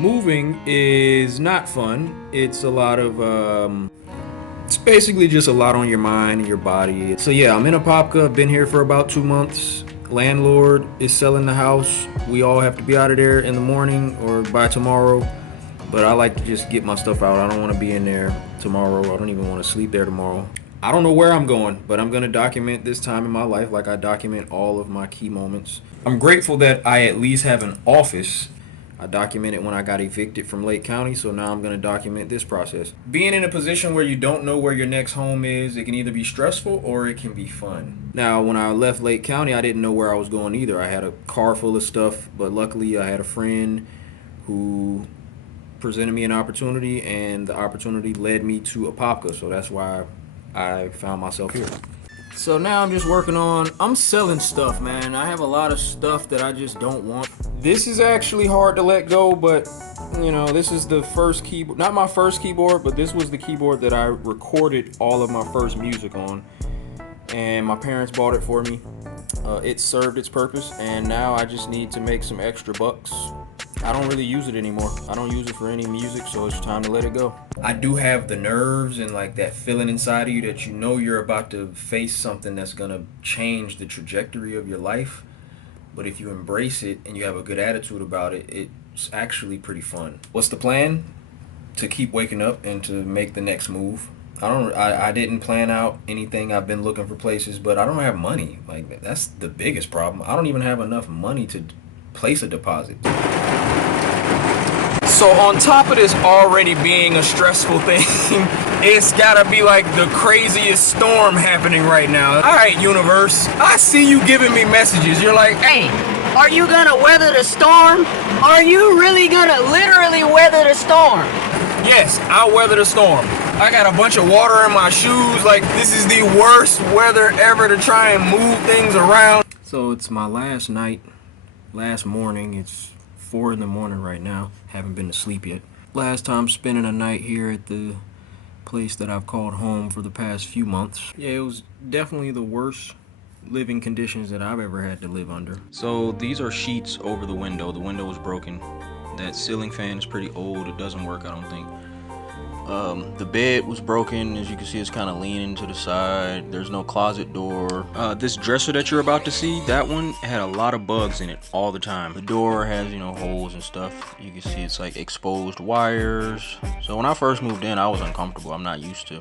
Moving is not fun. It's a lot of it's basically just a lot on your mind and your body. So yeah, I'm in Apopka. Been here for about 2 months. Landlord is selling the house. We all have to be out of there in the morning or by tomorrow. But I like to just get my stuff out. I don't want to be in there tomorrow. I don't even want to sleep there tomorrow. I don't know where I'm going, but I'm going to document this time in my life like I document all of my key moments. I'm grateful that I at least have an office. I documented when I got evicted from Lake County, so now I'm going to document this process. Being in a position where you don't know where your next home is, it can either be stressful or it can be fun. Now, when I left Lake County, I didn't know where I was going either. I had a car full of stuff, but luckily I had a friend who presented me an opportunity, and the opportunity led me to Apopka, so that's why I found myself here. So now I'm just working on, I'm selling stuff, man. I have a lot of stuff that I just don't want. This is actually hard to let go, but you know, this is the first keyboard, not my first keyboard, but this was the keyboard that I recorded all of my first music on. And my parents bought it for me. It served its purpose, and now I just need to make some extra bucks. I don't really use it anymore. I don't use it for any music, so it's time to let it go. I do have the nerves and like that feeling inside of you that you know you're about to face something that's gonna change the trajectory of your life. But if you embrace it and you have a good attitude about it, it's actually pretty fun. What's the plan? To keep waking up and to make the next move. I didn't plan out anything. I've been looking for places, but I don't have money. Like, that's the biggest problem. I don't even have enough money to place a deposit. So on top of this already being a stressful thing, it's gotta be like the craziest storm happening right now. All right, universe, I see you giving me messages. You're like, Hey, are you gonna weather the storm? Are you really gonna literally weather the storm? yes, I'll weather the storm. I got a bunch of water in my shoes. Like, this is the worst weather ever to try and move things around. So it's my last morning. It's 4 in the morning right now. Haven't been to sleep yet. Last time spending a night here at the place that I've called home for the past few months. Yeah, it was definitely the worst living conditions that I've ever had to live under. So these are sheets over the window. The window is broken. That ceiling fan is pretty old. It doesn't work, I don't think. The bed was broken. As you can see, it's kind of leaning to the side. There's no closet door. This dresser that you're about to see, that one had a lot of bugs in it all the time. The door has, holes and stuff. You can see it's like exposed wires. So when I first moved in, I was uncomfortable. I'm not used to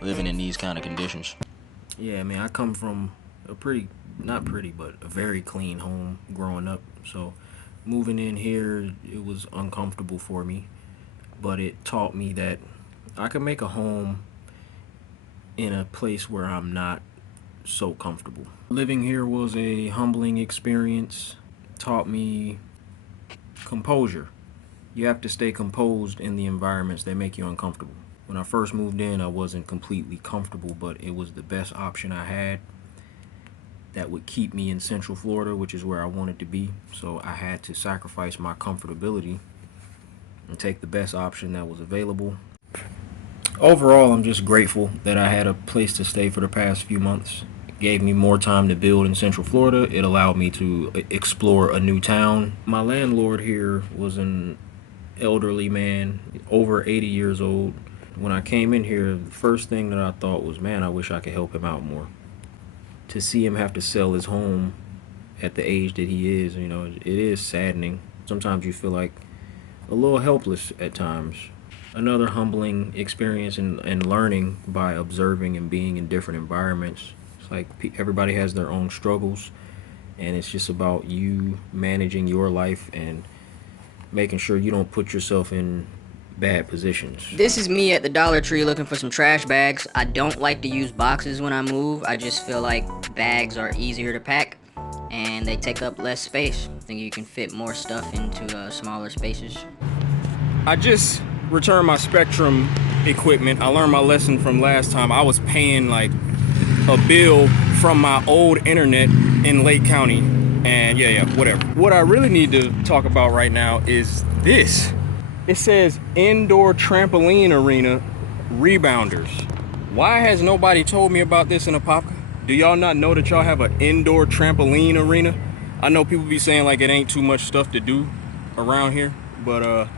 living in these kind of conditions. Yeah, man, I come from a not pretty, but a very clean home growing up. So moving in here, it was uncomfortable for me. But it taught me that I could make a home in a place where I'm not so comfortable. Living here was a humbling experience. Taught me composure. You have to stay composed in the environments that make you uncomfortable. When I first moved in, I wasn't completely comfortable, but it was the best option I had that would keep me in Central Florida, which is where I wanted to be. So I had to sacrifice my comfortability and take the best option that was available. Overall, I'm just grateful that I had a place to stay for the past few months. It gave me more time to build in Central Florida. It allowed me to explore a new town. My landlord here was an elderly man, over 80 years old. When I came in here, the first thing that I thought was, man, I wish I could help him out more. To see him have to sell his home at the age that he is, it is saddening. Sometimes you feel like a little helpless at times. Another humbling experience and learning by observing and being in different environments. It's like everybody has their own struggles, and it's just about you managing your life and making sure you don't put yourself in bad positions. This is me at the Dollar Tree looking for some trash bags. I don't like to use boxes when I move. I just feel like bags are easier to pack and they take up less space. I think you can fit more stuff into smaller spaces. I just returned my Spectrum equipment. I learned my lesson from last time. I was paying like a bill from my old internet in Lake County, and yeah, whatever. What I really need to talk about right now is this. It says indoor trampoline arena rebounders. Why has nobody told me about this in Apopka? Do y'all not know that y'all have an indoor trampoline arena? I know people be saying like it ain't too much stuff to do around here, but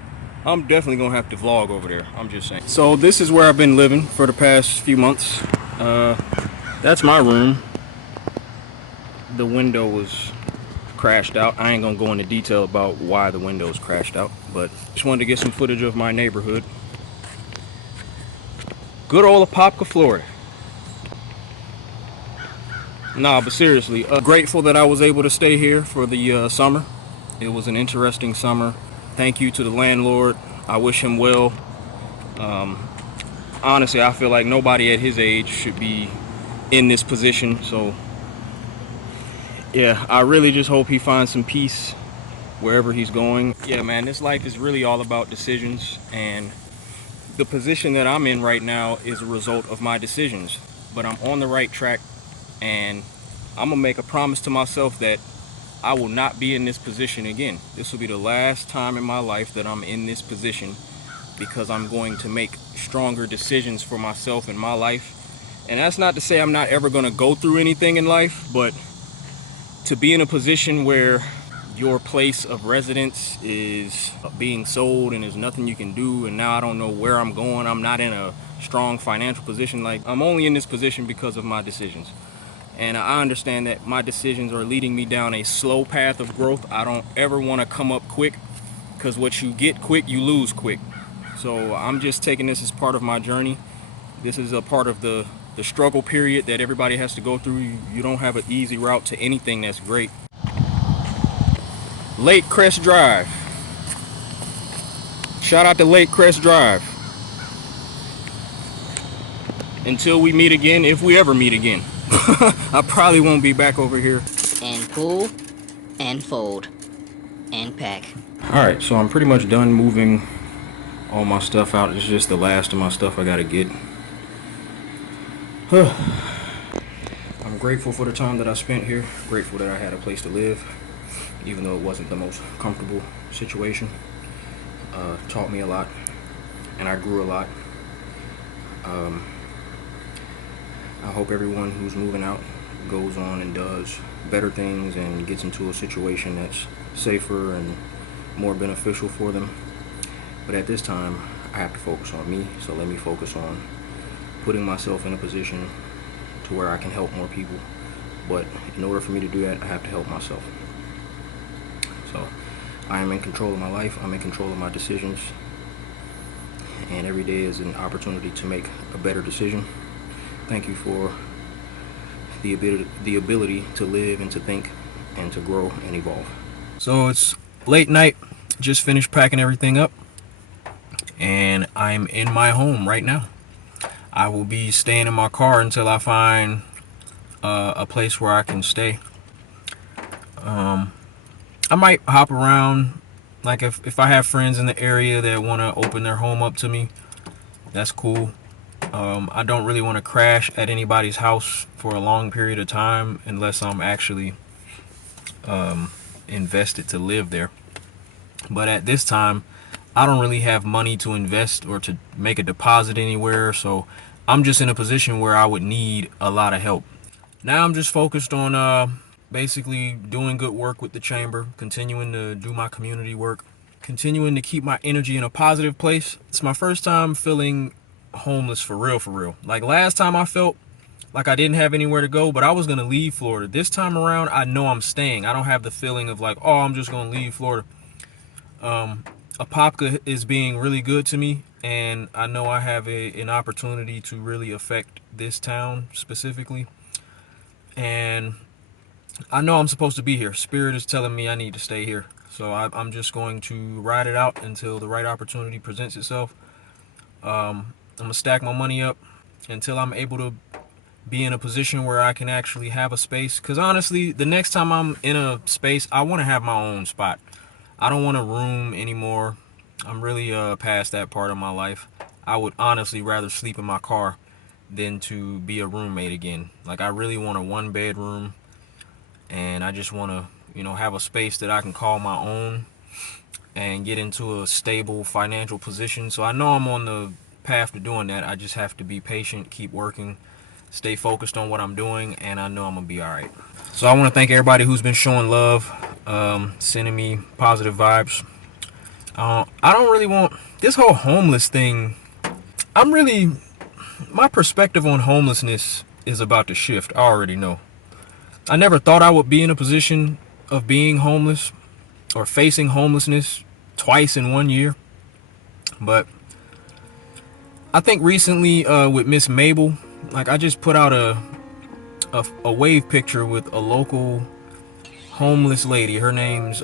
I'm definitely gonna have to vlog over there. I'm just saying. So this is where I've been living for the past few months. That's my room. The window was crashed out. I ain't gonna go into detail about why the windows crashed out, but just wanted to get some footage of my neighborhood. Good old Apopka, Florida. Nah, but seriously, grateful that I was able to stay here for the summer. It was an interesting summer. Thank you to the landlord. I wish him well. Honestly, I feel like nobody at his age should be in this position. So, yeah, I really just hope he finds some peace wherever he's going. Yeah, man, this life is really all about decisions, and the position that I'm in right now is a result of my decisions. But I'm on the right track, and I'm gonna make a promise to myself that I will not be in this position again. This will be the last time in my life that I'm in this position, because I'm going to make stronger decisions for myself in my life. And that's not to say I'm not ever going to go through anything in life, but to be in a position where your place of residence is being sold and there's nothing you can do, and now I don't know where I'm going, I'm not in a strong financial position. Like, I'm only in this position because of my decisions. And I understand that my decisions are leading me down a slow path of growth. I don't ever want to come up quick, because what you get quick, you lose quick. So I'm just taking this as part of my journey. This is a part of the struggle period that everybody has to go through. You don't have an easy route to anything that's great. Lake Crest Drive. Shout out to Lake Crest Drive. Until we meet again, if we ever meet again. I probably won't be back over here. And pull, and fold, and pack. Alright, so I'm pretty much done moving all my stuff out. It's just the last of my stuff I gotta get. I'm grateful for the time that I spent here. Grateful that I had a place to live, even though it wasn't the most comfortable situation. Taught me a lot, and I grew a lot. I hope everyone who's moving out goes on and does better things and gets into a situation that's safer and more beneficial for them. But at this time, I have to focus on me, so let me focus on putting myself in a position to where I can help more people. But in order for me to do that, I have to help myself. So I am in control of my life, I'm in control of my decisions, and every day is an opportunity to make a better decision. Thank you for the ability to live and to think and to grow and evolve. So it's late night, just finished packing everything up, and I'm in my home right now. I will be staying in my car until I find a place where I can stay. I might hop around, like if I have friends in the area that want to open their home up to me, that's cool. I don't really want to crash at anybody's house for a long period of time unless I'm actually invested to live there. But at this time, I don't really have money to invest or to make a deposit anywhere, so I'm just in a position where I would need a lot of help. Now I'm just focused on basically doing good work with the chamber, continuing to do my community work, continuing to keep my energy in a positive place. It's my first time feeling homeless for real. Like last time I felt like I didn't have anywhere to go, but I was gonna leave Florida. This time around, I know I'm staying. I don't have the feeling of like, oh, I'm just gonna leave Florida. Apopka is being really good to me, and I know I have an opportunity to really affect this town specifically. And I know I'm supposed to be here. Spirit is telling me I need to stay here. So I'm just going to ride it out until the right opportunity presents itself. I'm gonna stack my money up until I'm able to be in a position where I can actually have a space. Because honestly, the next time I'm in a space, I want to have my own spot. I don't want a room anymore. I'm really past that part of my life. I would honestly rather sleep in my car than to be a roommate again. Like, I really want a one bedroom, and I just want to, have a space that I can call my own and get into a stable financial position. So I know I'm on the path to doing that. I just have to be patient, keep working, stay focused on what I'm doing, and I know I'm gonna be all right. So I want to thank everybody who's been showing love, sending me positive vibes. I don't really want this whole homeless thing. My perspective on homelessness is about to shift. I already know. I never thought I would be in a position of being homeless or facing homelessness twice in 1 year. But I think recently with Miss Mabel, like I just put out a wave picture with a local homeless lady. Her name's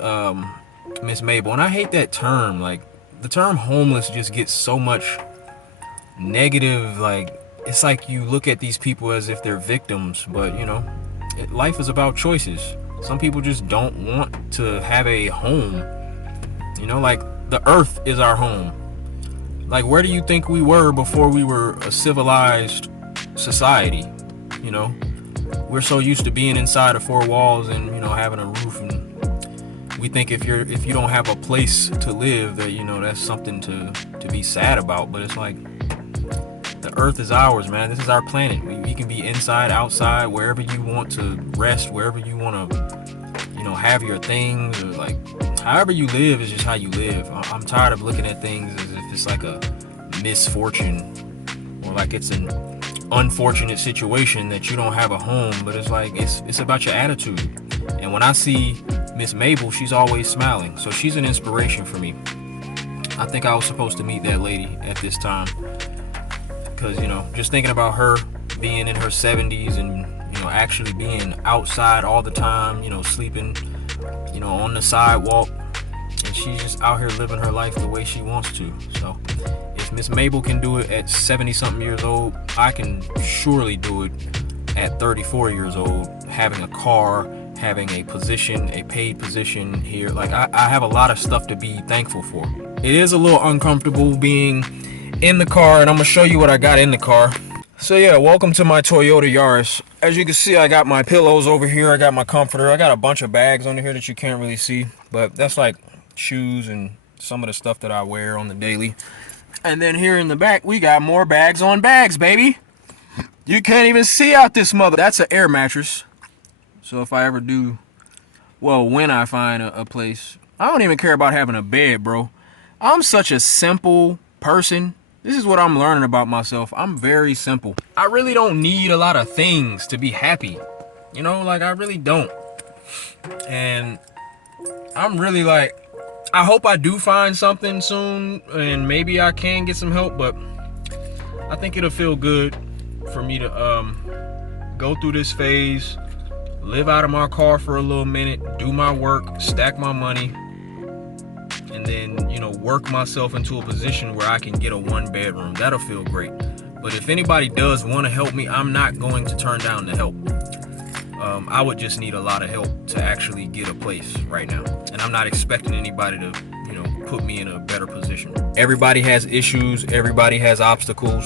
Miss Mabel, and I hate that term. Like the term homeless just gets so much negative. Like it's like you look at these people as if they're victims, but life is about choices. Some people just don't want to have a home. Like the earth is our home. Like where do you think we were before we were a civilized society? We're so used to being inside of four walls and having a roof, and we think if you don't have a place to live that that's something to be sad about. But it's like the earth is ours, man. This is our planet. We can be inside, outside, wherever you want to rest, wherever you want to have your things, or like however you live is just how you live. I'm tired of looking at things as if it's like a misfortune or like it's an unfortunate situation that you don't have a home. But it's like it's about your attitude. And when I see Miss Mabel, she's always smiling, so she's an inspiration for me. I think I was supposed to meet that lady at this time, because just thinking about her being in her 70s and actually being outside all the time, sleeping on the sidewalk, and she's just out here living her life the way she wants to. So if Miss Mabel can do it at 70 something years old, I can surely do it at 34 years old, having a car, having a position, a paid position here. Like I have a lot of stuff to be thankful for. It is a little uncomfortable being in the car, and I'm gonna show you what I got in the car. So yeah, welcome to my Toyota Yaris. As you can see, I got my pillows over here, I got my comforter, I got a bunch of bags under here that you can't really see, but that's like shoes and some of the stuff that I wear on the daily. And then here in the back, we got more bags on bags, baby. You can't even see out this mother. That's an air mattress. So if I ever do, well, when I find a place, I don't even care about having a bed, bro. I'm such a simple person. This is what I'm learning about myself. I'm very simple. I really don't need a lot of things to be happy. Like I really don't. And I'm really like, I hope I do find something soon and maybe I can get some help, but I think it'll feel good for me to go through this phase, live out of my car for a little minute, do my work, stack my money, and then work myself into a position where I can get a 1-bedroom. That'll feel great. But if anybody does want to help me, I'm not going to turn down the help. I would just need a lot of help to actually get a place right now, and I'm not expecting anybody to put me in a better position. Everybody has issues, everybody has obstacles,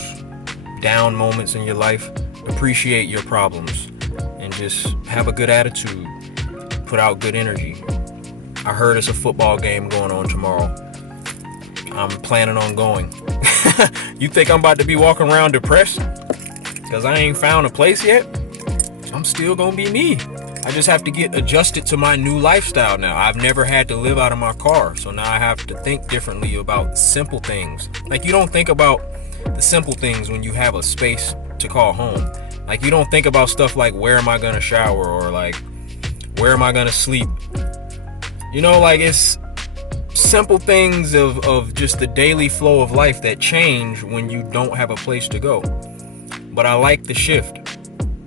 down moments in your life. Appreciate your problems and just have a good attitude, put out good energy. I heard it's a football game going on tomorrow. I'm planning on going. You think I'm about to be walking around depressed because I ain't found a place yet? I'm still gonna be me. I just have to get adjusted to my new lifestyle now. I've never had to live out of my car, so now I have to think differently about simple things. Like you don't think about the simple things when you have a space to call home. Like you don't think about stuff like where am I gonna shower, or like where am I gonna sleep. Like it's simple things of just the daily flow of life that change when you don't have a place to go. But I like the shift.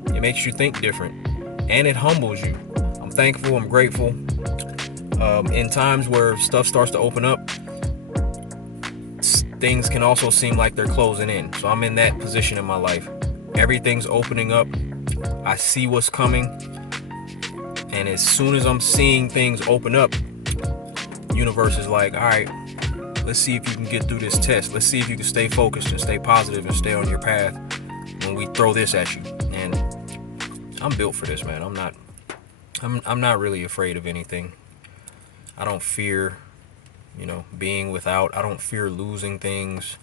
It makes you think different, and it humbles you. I'm thankful, I'm grateful. In times where stuff starts to open up, things can also seem like they're closing in. So I'm in that position in my life. Everything's opening up. I see what's coming. And as soon as I'm seeing things open up, universe is like, all right, let's see if you can get through this test. Let's see if you can stay focused and stay positive and stay on your path when we throw this at you. And I'm built for this, man. I'm not really afraid of anything. I don't fear, being without. I don't fear losing things.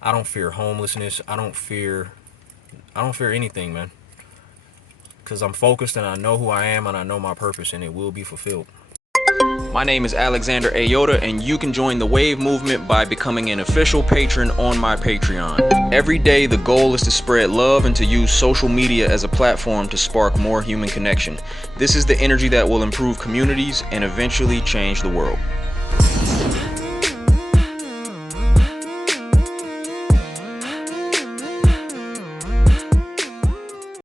I don't fear homelessness. I don't fear anything, man. Because I'm focused and I know who I am and I know my purpose, and it will be fulfilled. My name is Alexander Ayota, and you can join the Wave movement by becoming an official patron on my Patreon. Every day, the goal is to spread love and to use social media as a platform to spark more human connection. This is the energy that will improve communities and eventually change the world.